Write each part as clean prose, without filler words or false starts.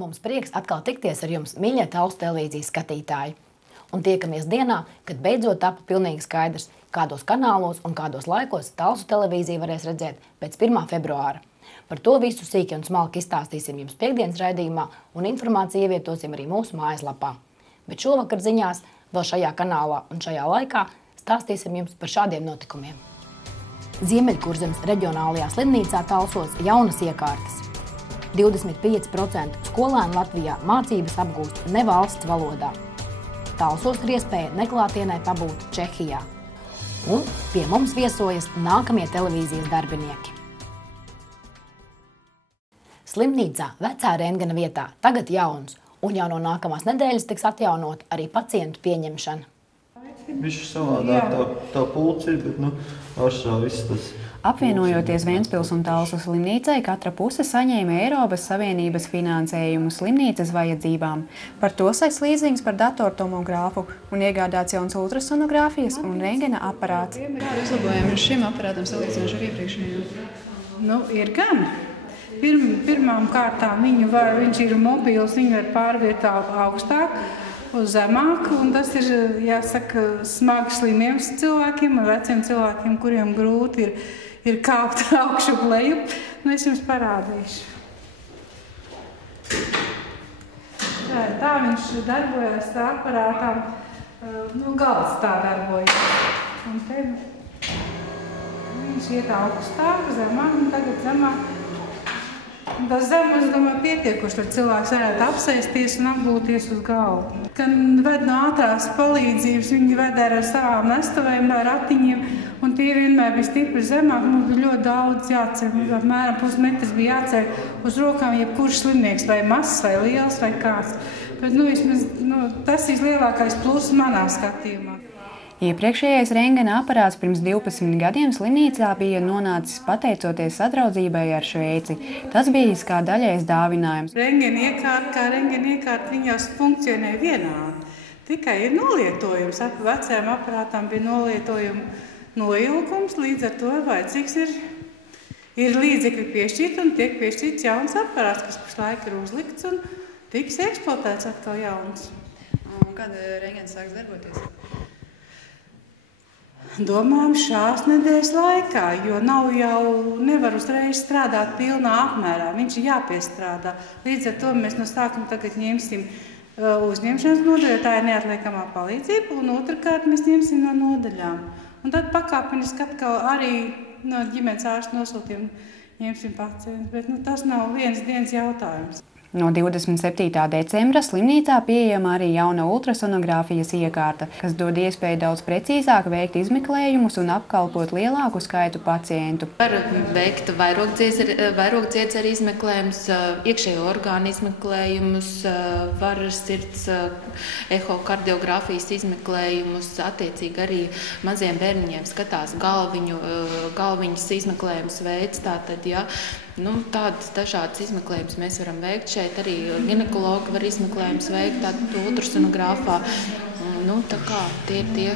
Mums prieks atkal tikties ar jums, mīļie Talsu televīzijas skatītāji. Un tiekamies dienā, kad beidzot tapa pilnīgi skaidrs, kādos kanālos un kādos laikos Talsu televīzija varēs redzēt pēc 1. februāra. Par to visu sīki un smalki izstāstīsim jums piektdienas raidījumā un informāciju ievietosim arī mūsu mājaslapā. Bet šovakar ziņās vēl šajā kanālā un šajā laikā stāstīsim jums par šādiem notikumiem. Ziemeļkurzemes reģionālajā slimnīcā Talsos jaunas iekārtas. 25% skolēnu Latvijā mācības apgūst nevalsts valodā. Talsos ir iespēja neklātienē pabūt Čehijā. Un pie mums viesojas nākamie televīzijas darbinieki. Slimnīcā vecā rentgena vietā tagad jauns, un jau no nākamās nedēļas tiks atjaunot arī pacientu pieņemšana. Viņš savādāk tā pulci ir, bet Varšā viss tas. Apvienojoties Ventspils un Talsu slimnīcai, katra puse saņēma Eiropas Savienības finansējumu slimnīcas vajadzībām. Par to saiz līzings par datortomogrāfu un iegādāts jauns ultrasonogrāfijas un rentgena aparāts. Kāda uzlabojuma ir šim aparātam salīdzinoši ar iepriekšējo? Ir gan. Pirmām kārtām viņš ir mobils, viņu var pārvietāt augstāk uz zemāku, un tas ir, jāsaka, smagi slimiem cilvēkiem un veciem cilvēkiem, kuriem grūti ir kāpt augšu leju. Es jums parādīšu. Tā viņš darbojas tā aparātā, galds tā darbojas. Un te viņš iet augstāk, zemāk, un tagad zemāk. Tas zemes, es domāju, pietiekuši, lai cilvēks varētu apsēsties un apgūties uz galvu. Kad ved no ātrās palīdzības, viņi ved ar savām nestuvēm, ar ratiņiem, un tie vienmēr bija stipri zemāk. Mums bija ļoti daudz jāceļ, apmēram pusmetrs bija jāceļ uz rokām, jebkurš slimnieks, vai mazs, vai liels, vai kāds. Bet, tas ir lielākais pluss manā skatījumā. Iepriekšējais rentgena aparāts pirms 12 gadiem slimnīcā bija nonācis pateicoties sadraudzībai ar Šveici. Tas bija kā daļais dāvinājums. Rentgena iekārta, viņa jau funkcionē vienādi. Tikai ir nolietojums. Vecajam aparātam bija nolietojuma noilgums, līdz ar to vajadzīgs ir līdzekļi piešķirt un tiek piešķirts jauns aparāts, kas pašlaik ir uzlikts un tiks eksploatēts atkal jauns. Un kad rentgens sāks darboties? Domājam šās nedēļas laikā, jo nevar uzreiz strādāt pilnā apmērā. Viņš ir jāpiestrādā. Līdz ar to mēs no sākuma tagad ņemsim uzņemšanas nodaļu, jo tā ir neatliekamā palīdzība, un otrkārt mēs ņemsim no nodaļām. Un tad pakāpeniski atkal arī no ģimenes ārsta nosūtījuma ņemsim pacientus, bet tas nav vienas dienas jautājums. No 27. decembra slimnīcā pieejama arī jauna ultrasonogrāfijas iekārta, kas dod iespēju daudz precīzāk veikt izmeklējumus un apkalpot lielāku skaitu pacientu. Var veikt vairogdziedzera izmeklējumus, iekšējo orgānu izmeklējumus, var sirds ehokardiogrāfijas izmeklējumus, attiecīgi arī maziem bērniņiem skatās galviņas izmeklējumus veids. Tātad, tādas dažādas izmeklējumus mēs varam veikt. Šeit arī ginekologi var izmeklējumus veikt ultrasonogrāfā. Tie ir tie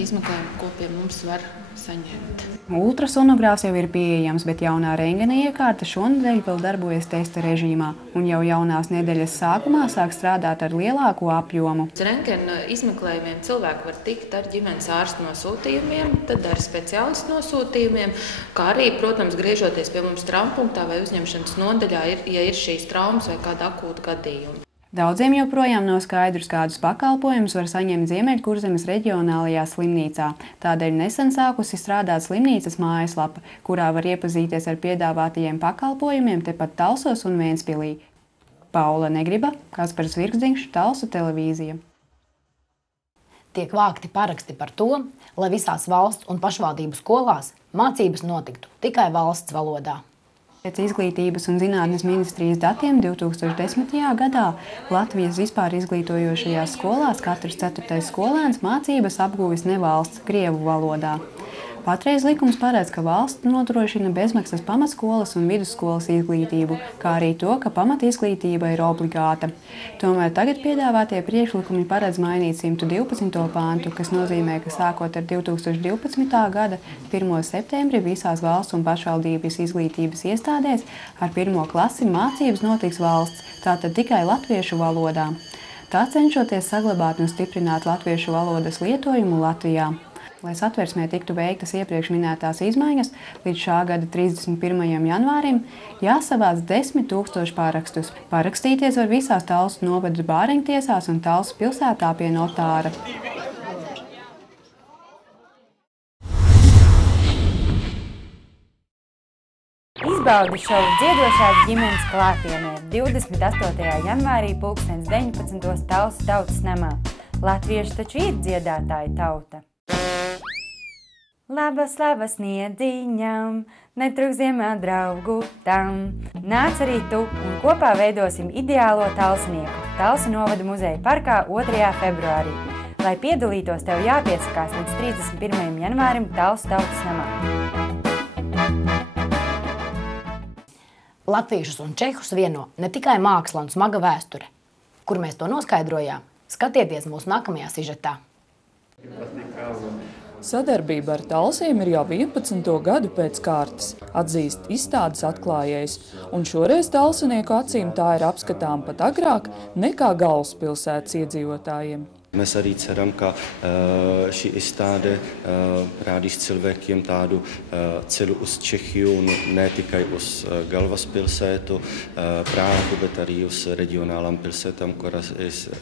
izmeklējumi, ko pie mums var saņemt. Ultrasonogrāfs jau ir pieejams, bet jaunā rentgena iekārta šonedēļ vēl darbojas testa režīmā un jau jaunās nedēļas sākumā sāk strādāt ar lielāku apjomu. Rentgena izmeklējumiem cilvēki var tikt ar ģimenes ārsta nosūtījumiem, tad ar speciālistu nosūtījumiem, kā arī, protams, griežoties pie mums traumpunktā vai uzņemšanas nodaļā, ja ir šīs traumas vai kāda akūta gadījuma. Daudziem joprojām nav skaidrs, kādus pakalpojumus var saņemt Ziemeļkurzemes reģionālajā slimnīcā. Tādēļ nesen sākusi strādāt slimnīcas mājaslapa, kurā var iepazīties ar piedāvātajiem pakalpojumiem tepat Talsos un Ventspilī. Paula Negriba, Kaspars Virkziņš, Talsu televīzija. Tiek vākti paraksti par to, lai visās valsts un pašvaldību skolās mācības notiktu tikai valsts valodā. Pēc Izglītības un zinātnes ministrijas datiem 2010. gadā Latvijas vispār izglītojošajās skolās katrs 4. skolēns mācības apguvis nevalsts krievu valodā. Patreiz likums paredz, ka valsts nodrošina bezmaksas pamatskolas un vidusskolas izglītību, kā arī to, ka pamatizglītība ir obligāta. Tomēr tagad piedāvātie priekšlikumi paredz mainīt 112. pāntu, kas nozīmē, ka sākot ar 2012. gada 1. septembri visās valsts un pašvaldības izglītības iestādēs ar 1. klasi mācības notiks valsts, tātad tikai latviešu valodā. Tā cenšoties saglabāt un stiprināt latviešu valodas lietojumu Latvijā. Lai Satversmē tiktu veiktas iepriekš minētās izmaiņas, līdz šā gada 31. janvārim jāsavāc 10 000 pārakstus. Parakstīties var visās Talsu novada bāriņtiesās un Talsu pilsētā pie notāra. Izbaudi šovu Dziedošās ģimenes klātienē 28. janvārī 19. Talsu tautas namā. Latvieši taču ir dziedātāja tauta. Labas, labas niedziņam, netrūks ziemā draugu tam. Nāc arī tu un kopā veidosim ideālo talsnieku Talsu novada muzeja parkā 2. februārī. Lai piedalītos, tev jāpiesakās līdz 31. janvārim Talsu tautas namā. Latviešus un čehus vieno ne tikai māksla un smaga vēsture. Kur mēs to noskaidrojām? Skatieties mūsu nākamajā sižetā. Sadarbība ar Talsiem ir jau 11. gadu pēc kārtas, atzīst izstādes atklājējs, un šoreiz talsinieku acīm tā ir apskatām pat agrāk nekā galvaspilsētas iedzīvotājiem. Mēs arī ceram, ka šī izstāde rādīs cilvēkiem tādu ceļu uz Čehiju, un ne tikai uz galvaspilsētu Prāgu, bet arī uz reģionālām pilsētām, kuras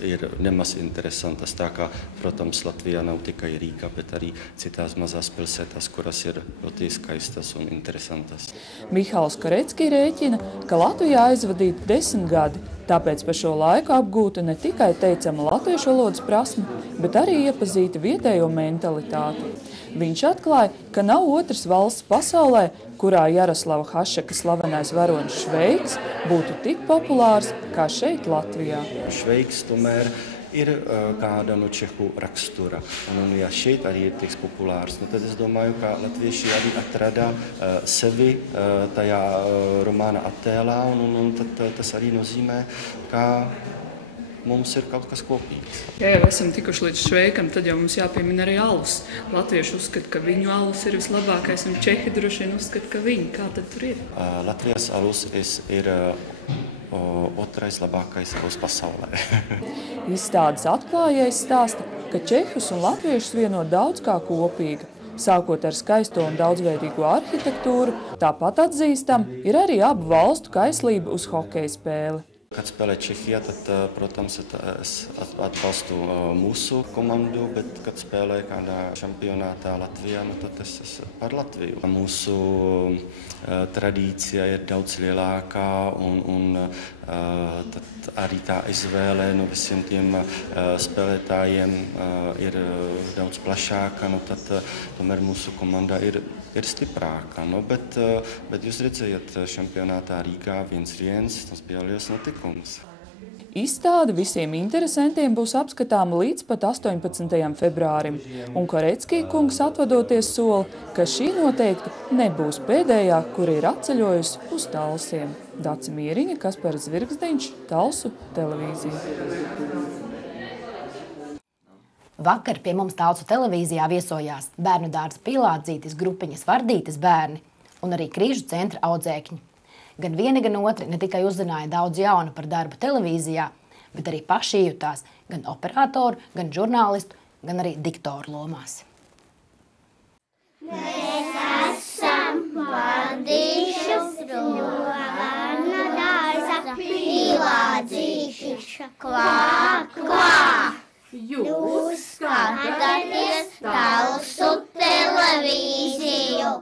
ir nemaz interesantas. Tā kā, protams, Latvijā nav tikai Rīga, bet arī citās mazās pilsētās, kuras ir ļoti skaistas un interesantas. Mihāls Korecki rēķina, ka Latvijā aizvadīti 10 gadi. Tāpēc pa šo laiku apgūta ne tikai teicama latviešu valodas prasme, bet arī iepazīta vietējo mentalitāti. Viņš atklāja, ka nav otras valsts pasaulē, kurā Jaroslava Hašeka slavenais varonis Šveiks būtu tik populārs kā šeit Latvijā. Šveiks tomēr ir kāda no Čehu rakstura. Un ja šeit arī ir tiks populārs, tad es domāju, ka latvieši arī atrada sevi tajā romāna attēlā, un tad tas arī nozīmē, ka mums ir kaut kas kopīgs. Ja jau esam tikuši līdz Šveikam, tad jau mums jāpiemina arī alus. Latvieši uzskata, ka viņu alus ir vislabākais, un Čehi droši vien uzskata, ka viņi. Kā tad tur ir? Latvijas alus ir otrais labākais alus pasaulē. Izstādes atklājējs stāsta, ka čehus un latviešus vieno daudz kā kopīga. Sākot ar skaisto un daudzveidīgo arhitektūru, tāpat atzīstam ir arī abu valstu kaislība uz hokeja spēli. Kad spēlē Čehijā, tad, protams, es atbalstu mūsu komandu, bet kad spēlē kādā čempionātā Latvijā, tad es esmu par Latviju. Mūsu tradīcija ir daudz lielākā, un tad arī tā izvēle no visiem tiem spēlētājiem ir daudz plašāka, tad tomēr mūsu komanda ir stiprāka. Bet jūs redzējat čempionātā Rīgā 1-1, tas bija liels notikums. Izstāde visiem interesantiem būs apskatāma līdz pat 18. februārim, un Korecki kungs atvadoties sola, ka šī noteikti nebūs pēdējā, kur ir atceļojusi uz Talsiem. Dace Mieriņa, Kaspars Zvirgzdiņš, Talsu televīzija. Vakar pie mums Talsu televīzijā viesojās bērnu dārza Pilādzītes grupiņas Vardītes bērni un arī Krīžu centra audzēkņi. Gan vieni, gan otri ne tikai uzzināja daudz jaunu par darbu televīzijā, bet arī paši ījutās gan operatoru, gan žurnālistu, gan arī diktoru lomās. Mēs esam Vardīšu bērnu dārza Pilādzītes. Kvā, kvā! Jūs skatāties Talsu televīziju.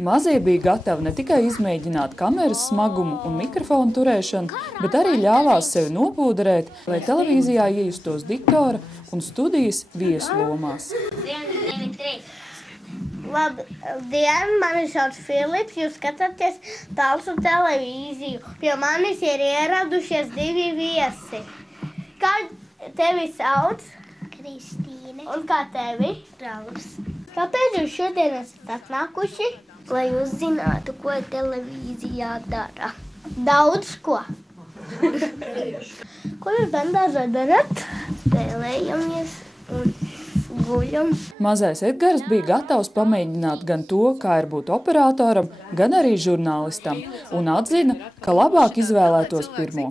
Mazie bija gatavi ne tikai izmēģināt kameras smagumu un mikrofonu turēšanu, bet arī ļāvās sevi nopūderēt, lai televīzijā iejustos diktora un studijas vieslomās. Labdien, mani sauc Filips, jūs skatāties Talsu televīziju. Pie manis ir ieradušies 2 viesi. Kā tevi sauc? Kristīne. Un kā tevi? Rauls. Kāpēc jūs šodien esat atnākuši? Lai uzzinātu, ko televīzijā dara. Daudz ko. Ko jūs bērndārzā darat? Spēlējamies un guļam. Mazais Edgars bija gatavs pamēģināt gan to, kā ir būt operatoram, gan arī žurnālistam, un atzina, ka labāk izvēlētos pirmo.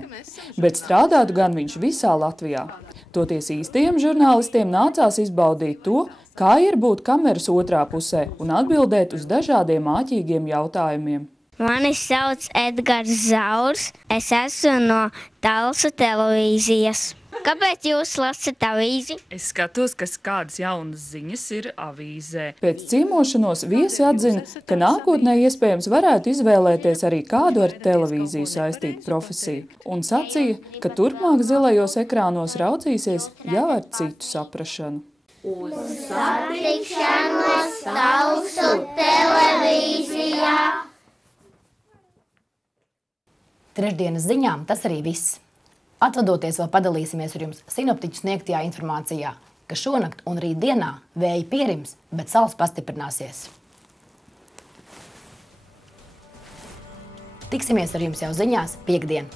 Bet strādātu gan viņš visā Latvijā. Toties īstajiem žurnālistiem nācās izbaudīt to, kā ir būt kameras otrā pusē un atbildēt uz dažādiem āķīgiem jautājumiem. Mani sauc Edgars Zaurs. Es esmu no Talsu televīzijas. Kāpēc jūs lasat avīzi? Es skatos, kas kādas jaunas ziņas ir avīzē. Pēc cīmošanos viesi atzina, ka nākotnē iespējams varētu izvēlēties arī kādu ar televīziju saistītu profesiju, un sacīja, ka turpmāk zilajos ekrānos raudzīsies jau ar citu saprašanu. Uz satikšanos Talsu televīzijā! Trešdienas ziņām tas arī viss. Atvadoties vēl padalīsimies ar jums sinoptiķu sniegtajā informācijā, ka šonakt un rīt dienā vēji pierims, bet sals pastiprināsies. Tiksimies ar jums jau ziņās piekdien.